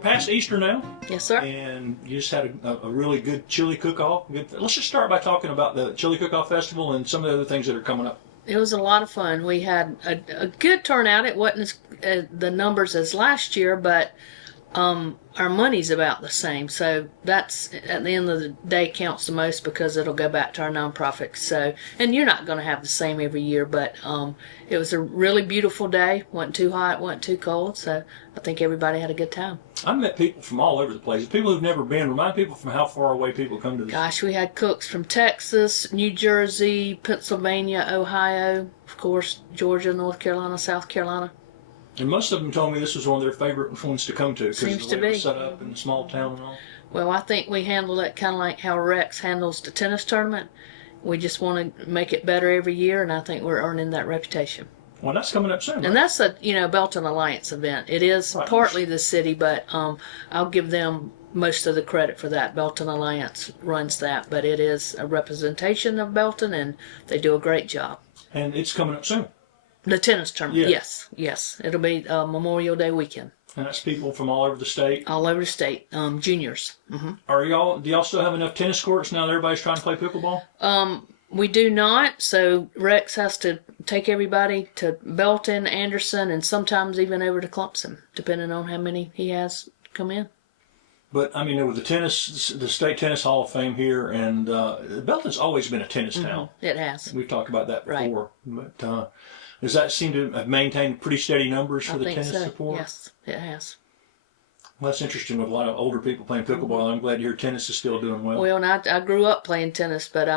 we're past Easter now. Yes, sir. And you just had a really good chili cook-off. Let's just start by talking about the Chili Cook-Off Festival and some of the other things that are coming up. It was a lot of fun. We had a good turnout. It wasn't the numbers as last year, but our money's about the same. So that's, at the end of the day, counts the most because it'll go back to our nonprofit. So, and you're not going to have the same every year, but it was a really beautiful day. Wasn't too hot, wasn't too cold. So I think everybody had a good time. I met people from all over the place. People who've never been. Remind people from how far away people come to this. Gosh, we had cooks from Texas, New Jersey, Pennsylvania, Ohio, of course, Georgia, North Carolina, South Carolina. And most of them told me this was one of their favorite ones to come to because Seems of the to way it be. was set up in a small town and all. Well, I think we handle it kind of like how Rex handles the tennis tournament. We just want to make it better every year, and I think we're earning that reputation. Well, that's coming up soon. Right? And that's a Belton Alliance event. It is Right. partly the city, but I'll give them most of the credit for that. Belton Alliance runs that, but it is a representation of Belton, and they do a great job. And it's coming up soon. The tennis tournament, Yeah. yes. It'll be Memorial Day weekend. And that's people from all over the state. All over the state, juniors. Do y'all still have enough tennis courts now that everybody's trying to play pickleball? We do not, so Rex has to take everybody to Belton, Anderson, and sometimes even over to Clemson, depending on how many he has come in. But, I mean, with the State Tennis Hall of Fame here, and Belton's always been a tennis town. It has. We've talked about that Right. before. But does that seem to have maintained pretty steady numbers for I the think tennis so. support? Yes, it has. Well, that's interesting with a lot of older people playing pickleball. I'm glad to hear tennis is still doing well. Well, and I grew up playing tennis, but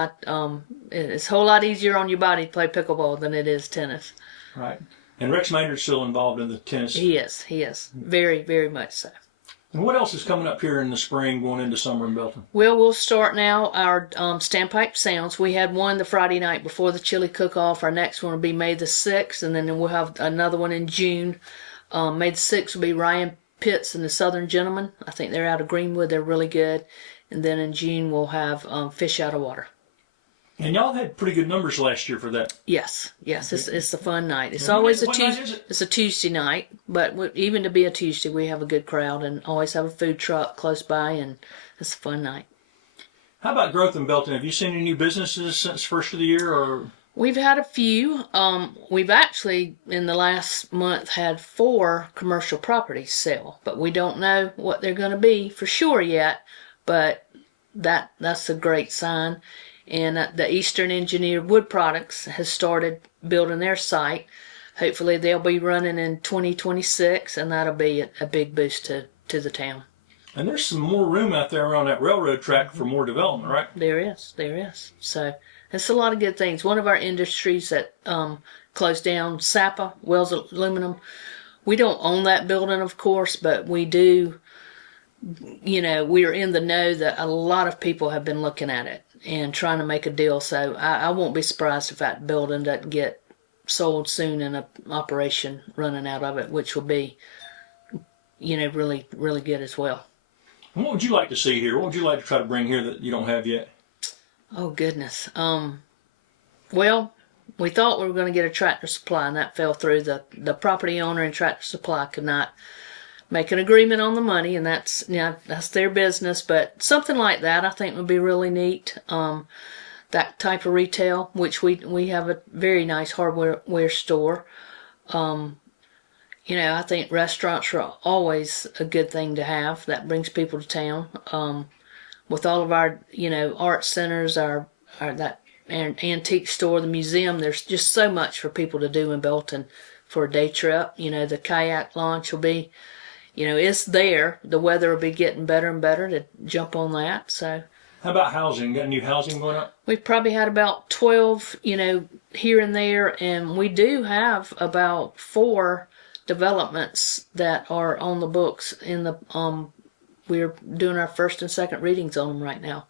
it's a whole lot easier on your body to play pickleball than it is tennis. Right. And Rex Maynard's still involved in the tennis. He is. Very, very much so. And what else is coming up here in the spring going into summer in Belton? Well, we'll start now our Standpipe Sounds. We had one the Friday night before the chili cook-off. Our next one will be May the 6th, and then we'll have another one in June. May the 6th will be Ryan Pitts and the Southern Gentlemen. I think they're out of Greenwood. They're really good. And then in June we'll have Fish Out of Water. And y'all had pretty good numbers last year for that. Yes, it's a fun night. It's What always a night is Tuesday. it? It's a Tuesday night, but even to be a Tuesday, we have a good crowd and always have a food truck close by, and it's a fun night. How about growth in Belton? Have you seen any new businesses since first of the year? Or We've had a few. We've actually, in the last month, had 4 commercial properties sell, but we don't know what they're going to be for sure yet, but that's a great sign. And the Eastern Engineered Wood Products has started building their site. Hopefully they'll be running in 2026, and that'll be a big boost to the town. And there's some more room out there around that railroad track for more development, right? There is. So it's a lot of good things. One of our industries that closed down, Sapa, Wells Aluminum, we don't own that building, of course, but we do, we are in the know that a lot of people have been looking at it and trying to make a deal. So I won't be surprised if that building doesn't get sold soon and an operation running out of it, which will be, really, really good as well. And what would you like to see here? What would you like to try to bring here that you don't have yet? Oh, goodness. Well, we thought we were going to get a Tractor Supply, and that fell through. The property owner and Tractor Supply could not make an agreement on the money, and that's their business. But something like that I think would be really neat. That type of retail, which we have a very nice hardware store. I think restaurants are always a good thing to have. That brings people to town. With all of our art centers, our that antique store, the museum, there's just so much for people to do in Belton for a day trip. The kayak launch will be, it's there. The weather will be getting better and better to jump on that. So, how about housing? Got new housing going up? We've probably had about 12, here and there, and we do have about 4 developments that are on the books in the we're doing our first and second readings on them right now.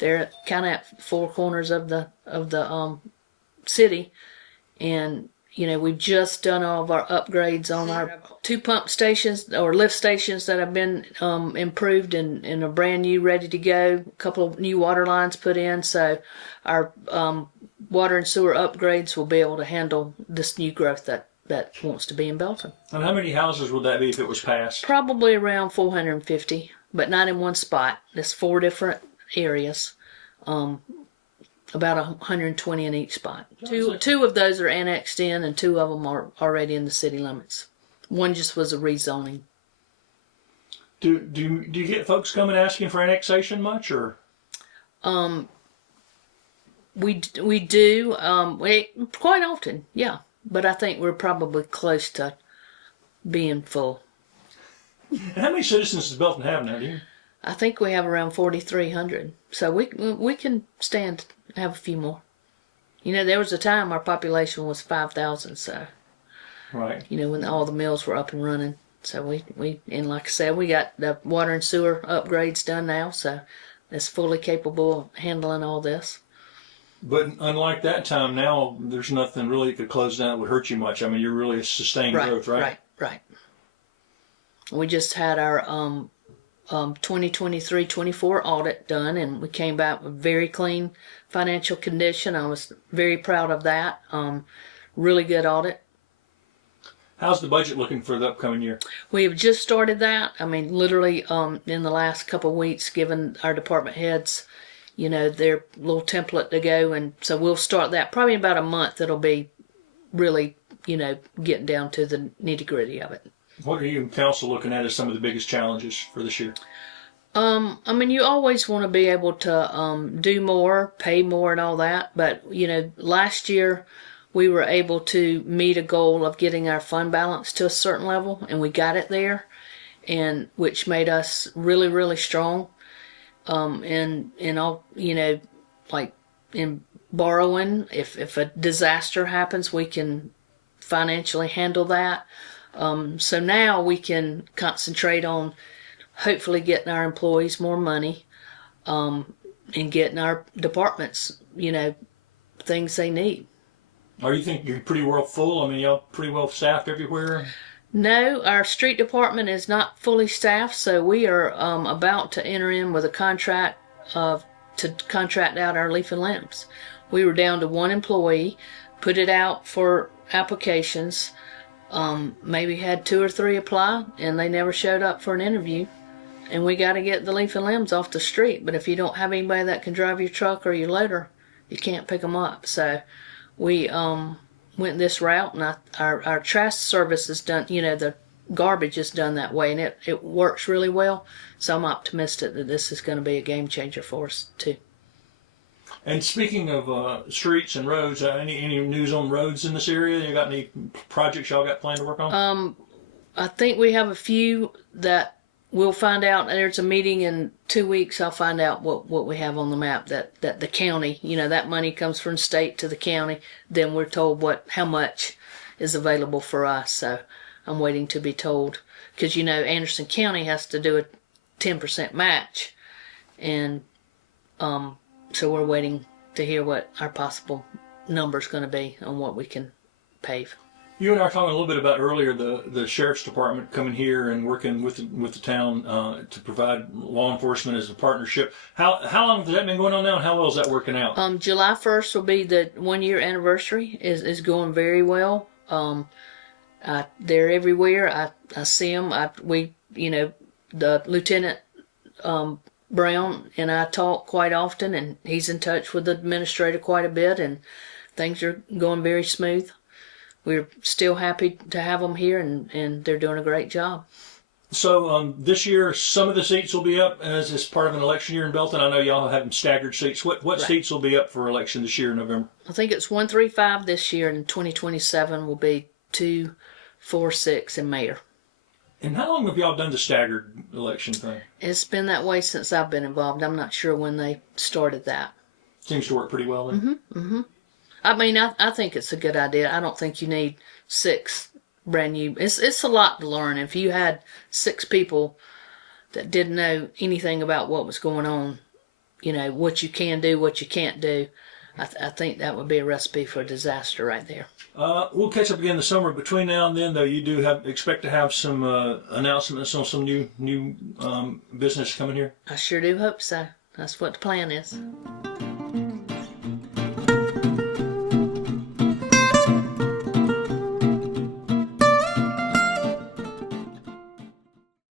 They're kind of at 4 corners of the city, and we've just done all of our upgrades on our 2 pump stations or lift stations that have been improved and are brand new, ready to go. A couple of new water lines put in, so our water and sewer upgrades will be able to handle this new growth that wants to be in Belton. And how many houses would that be if it was passed? Probably around 450, but not in one spot. There's 4 different areas, about 120 in each spot. Two of those are annexed in, and 2 of them are already in the city limits. One just was a rezoning. Do you get folks coming asking for annexation much, or? We do quite often, yeah. But I think we're probably close to being full. And how many citizens does Belton have now? Do you? I think we have around 4,300, so we can stand to have a few more. You know, there was a time our population was 5,000, so Right. you know, when all the mills were up and running. So we and like I said, we got the water and sewer upgrades done now, so it's fully capable of handling all this. But unlike that time, now there's nothing really that could close down that would hurt you much. I mean, you're really a sustained growth, right? Right. We just had our 2023-24 audit done, and we came back with very clean financial condition. I was very proud of that. Really good audit. How's the budget looking for the upcoming year? We have just started that. I mean, literally in the last couple of weeks, given our department heads, you know, their little template to go, and so we'll start that probably in about a month. It'll be really, you know, getting down to the nitty gritty of it. What are you and council looking at as some of the biggest challenges for this year? I mean, you always want to be able to do more, pay more, and all that. But you know, last year we were able to meet a goal of getting our fund balance to a certain level, and we got it there, and which made us really, really strong. And all, you know, like in borrowing, if a disaster happens, we can financially handle that. So now we can concentrate on hopefully getting our employees more money, and getting our departments, you know, things they need. Or you think you're pretty well full? I mean, y'all pretty well staffed everywhere? No, our street department is not fully staffed, so we are about to enter in with a contract to contract out our leaf and limbs. We were down to 1 employee, put it out for applications, maybe had 2 or 3 apply, and they never showed up for an interview. And we got to get the leaf and limbs off the street, but if you don't have anybody that can drive your truck or your loader, you can't pick them up. So we went this route, and our trash service is done, you know, the garbage is done that way, and it works really well. So I'm optimistic that this is going to be a game changer for us too. And speaking of streets and roads, any news on roads in this area? You got any projects y'all got planned to work on? I think we have a few that we'll find out. There's a meeting in 2 weeks. I'll find out what we have on the map that the county, you know, that money comes from state to the county. Then we're told how much is available for us. So I'm waiting to be told, because, you know, Anderson County has to do a 10% match. And so we're waiting to hear what our possible number's going to be on what we can pave. You and I were talking a little bit about earlier the sheriff's department coming here and working with the town to provide law enforcement as a partnership. How long has that been going on now, and how well is that working out? July 1st will be the 1-year anniversary. Is going very well. They're everywhere. I see them. You know, the Lieutenant Brown and I talk quite often, and he's in touch with the administrator quite a bit, and things are going very smooth. We're still happy to have them here, and they're doing a great job. So this year, some of the seats will be up as part of an election year in Belton. I know y'all have staggered seats. What right. seats will be up for election this year in November? I think it's 135 this year, and 2027 will be 2, 4, 6, and mayor. And how long have y'all done the staggered election thing? It's been that way since I've been involved. I'm not sure when they started that. Seems to work pretty well then. I mean, I think it's a good idea. I don't think you need 6 brand new. It's a lot to learn. If you had 6 people that didn't know anything about what was going on, you know, what you can do, what you can't do, I think that would be a recipe for a disaster right there. We'll catch up again in the summer. Between now and then, though, you do expect to have some announcements on some new business coming here? I sure do hope so. That's what the plan is.